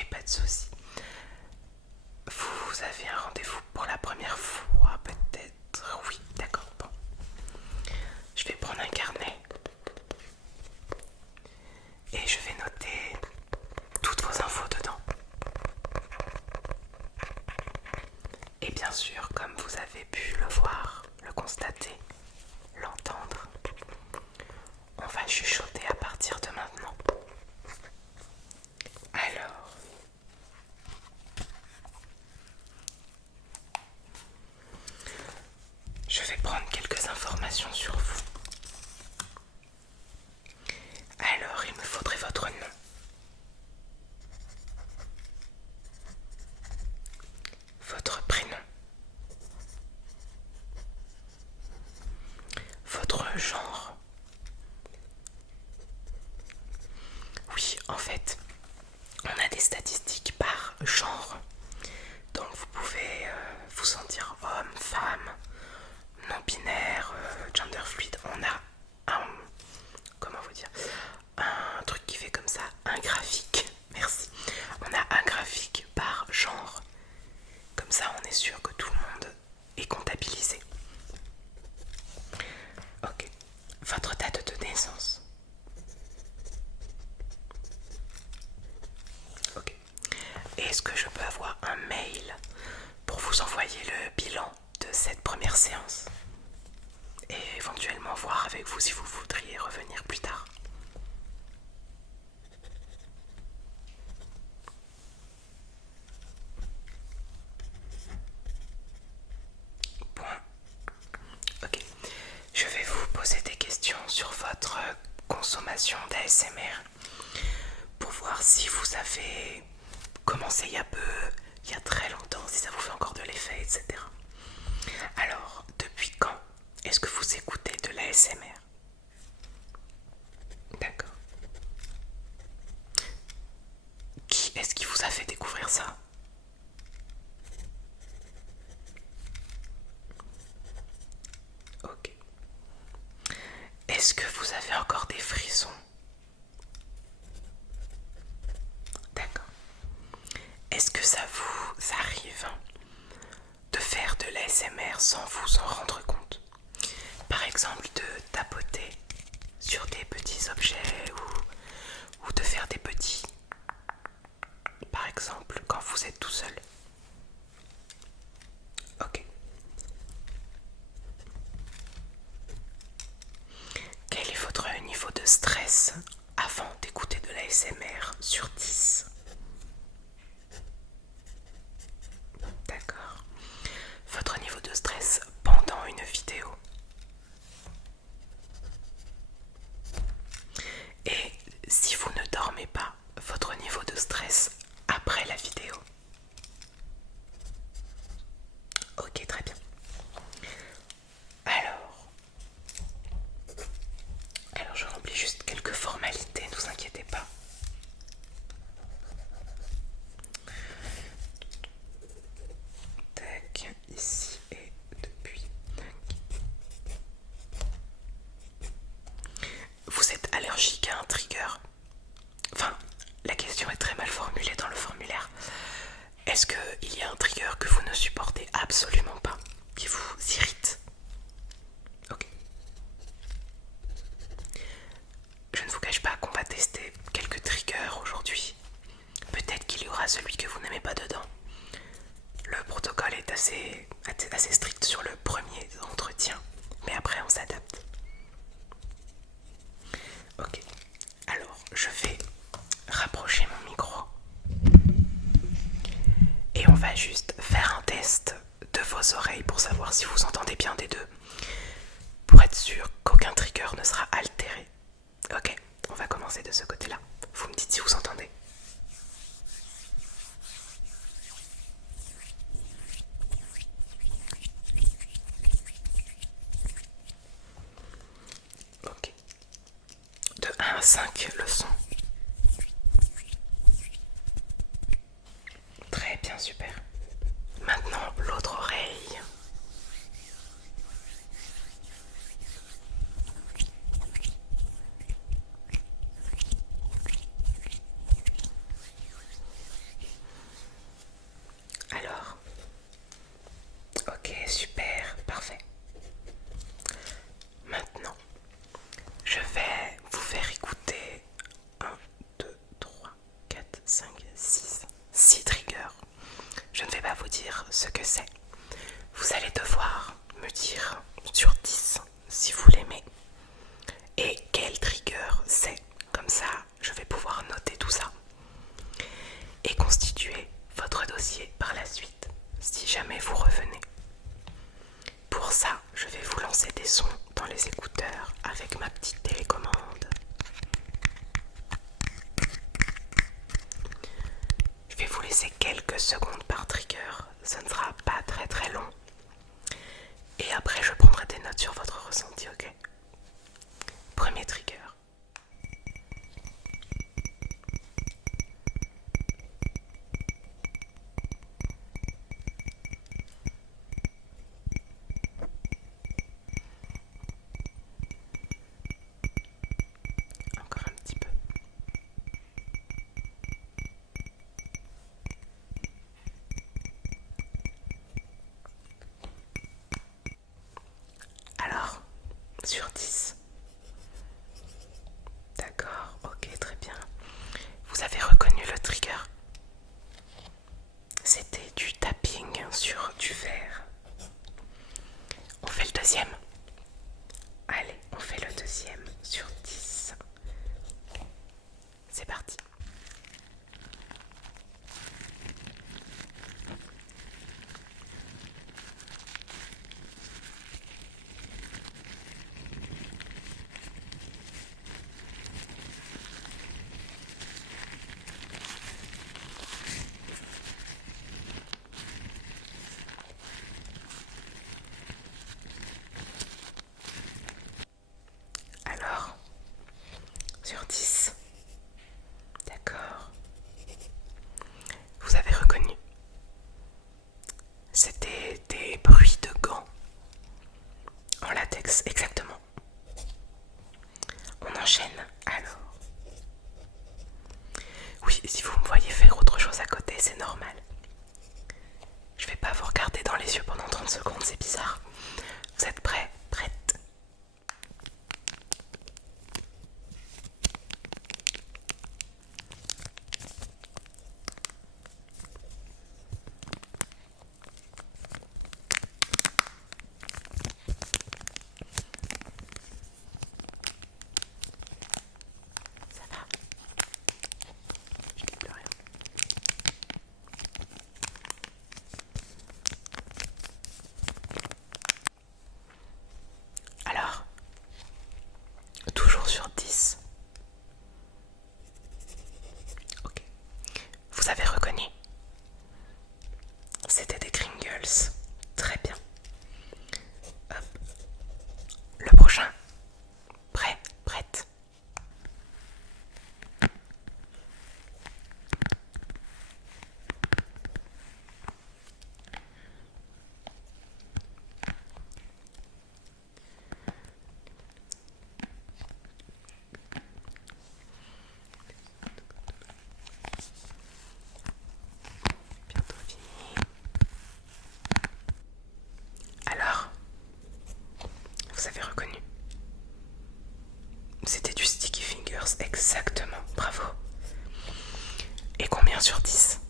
Ok, pas de souci. Vous avez un rendez-vous pour la première fois, peut-être? Oui, d'accord, bon. Je vais prendre un carnet et je vais noter toutes vos infos dedans. Et bien sûr, comme vous avez pu le voir, le constater, l'entendre, on va chuchoter à partir de maintenant. Alors, je vais prendre quelques informations sur vous. Alors, il me faudrait votre nom, votre prénom, votre genre. Oui, en fait, on a des statistiques par genre. Donc vous pouvez vous sentir homme, femme, non-binaire, gender fluide. On a un, comment vous dire, un truc qui fait comme ça, un graphique. Merci. On a un graphique par genre. Comme ça, on est sûr que tout le monde est comptabilisé. Ok. Votre date de naissance. Ok. Est-ce que je peux avoir un mail pour vous envoyer le bilan de cette première séance et éventuellement voir avec vous si vous voudriez revenir plus tard? Point. Ok. Je vais vous poser des questions sur votre consommation d'ASMR pour voir si vous avez commencé il y a très longtemps, si ça vous fait encore de l'effet, etc. Alors, depuis quand est-ce que vous écoutez de l'ASMR? D'accord. Qui est-ce qui vous a fait découvrir ça? Ok. Est-ce que vous avez encore des frissons? D'accord. Est-ce que ça vous arrive de faire de l'ASMR sans vous en rendre compte? Par exemple, de tapoter sur des petits objets ou de faire des petits, par exemple, quand vous êtes tout seul. Ok. Quel est votre niveau de stress avant d'écouter de l'ASMR sur 10? D'accord. Votre niveau de stress pendant une vidéo. Et si vous ne dormez pas, votre niveau de stress après la vidéo. Ok, très bien. Alors, je remplis juste quelques formalités, ne vous inquiétez pas. Tac, ici et depuis. Tac. Vous êtes allergique à un trigger? Enfin, la question est très mal formulée dans le formulaire. Est-ce qu'il y a un trigger que vous ne supportez absolument pas, qui vous irrite? Ok. Je ne vous cache pas qu'on va tester quelques triggers aujourd'hui. Peut-être qu'il y aura celui que vous n'aimez pas dedans. Le protocole est assez strict sur le premier entretien, mais après on s'adapte. Ok, alors je vais rapprocher mon micro et on va juste faire un test de vos oreilles pour savoir si vous entendez bien des deux, pour être sûr qu'aucun trigger ne sera altéré. Ok, on va commencer de ce côté-là. Vous me dites si vous entendez. Ok. De 1 à 5, le son. Très bien, super. Maintenant, l'autre oreille. 6 triggers. Je ne vais pas vous dire ce que c'est. Vous allez devoir me dire sur 10 si vous l'aimez et quel trigger c'est. Comme ça, je vais pouvoir noter tout ça et constituer votre dossier par la suite si jamais vous revenez. Pour ça, je vais vous lancer des sons dans les écouteurs avec ma petite télécommande. Je vais vous laisser quelques secondes par trigger, ça ne sera pas très long. Et après, je prendrai des notes sur votre ressenti, ok? Premier trigger. Encore un petit peu. Alors, sur 10. D'accord, ok, très bien. Vous avez reconnu le trigger? C'était du tapping sur du verre. On fait le deuxième? Allez, on fait le deuxième sur 10. C'est parti. Alors, sur 10. D'accord. Vous avez reconnu? C'était des bruits de gants en latex, exactement. On enchaîne alors. Oui, si vous me voyez faire autre chose à côté, c'est normal. Je vais pas vous regarder dans les yeux pendant 30 secondes, c'est bizarre. Vous êtes prêts? Prête? Ça va? Je dis plus rien. Alors, toujours sur 10. Ok. Vous avez reconnu? C'était des Kringles. Très bien. Hop. Le prochain. Prêt? Prête? Bientôt fini. Alors, vous avez reconnu? C'était du Sticky Fingers, exactement. Bravo. Et combien sur 10?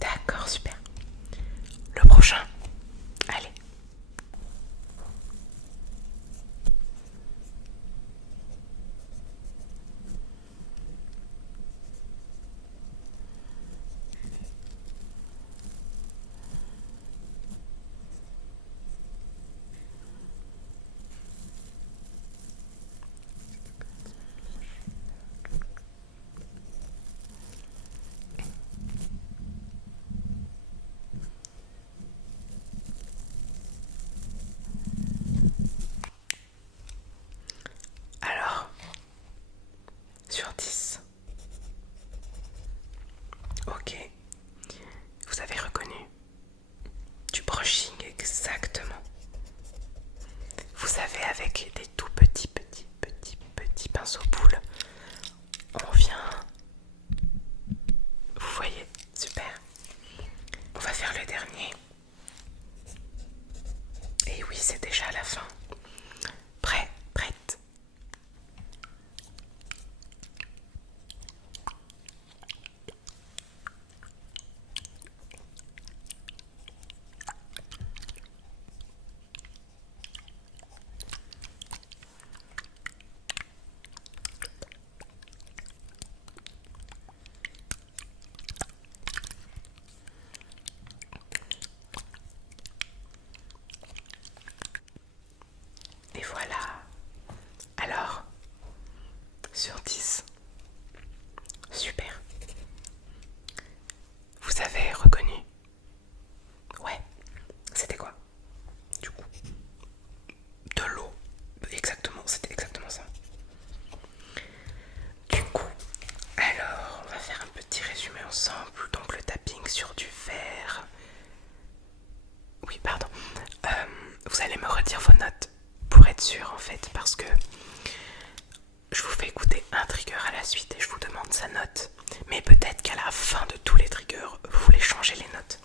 D'accord, super. Le prochain. Allez. ensemble donc le tapping sur du verre. Oui, pardon. Vous allez me redire vos notes pour être sûr en fait, parce que je vous fais écouter un trigger à la suite et je vous demande sa note. Mais peut-être qu'à la fin de tous les triggers, vous voulez changer les notes.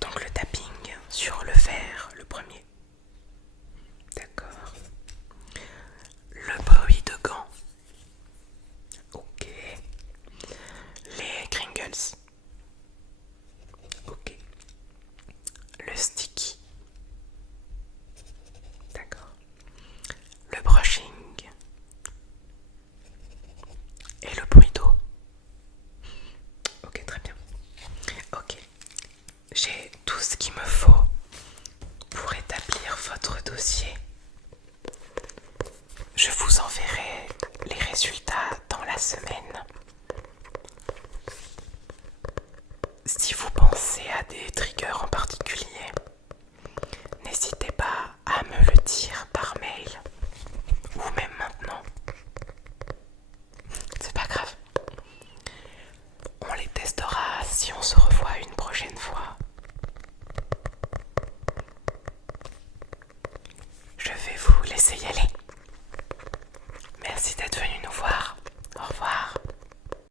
Donc le tapping sur le verre, le premier. D'accord. Le bruit de gants. Ok. Les Kringles. Ok. Le sticky. D'accord. Le brushing. Et le bruit d'eau. Ok, très bien. Ok. J'ai tout ce qu'il me faut pour établir votre dossier. Je vous enverrai les résultats dans la semaine. Si vous pensez à des triggers en particulier,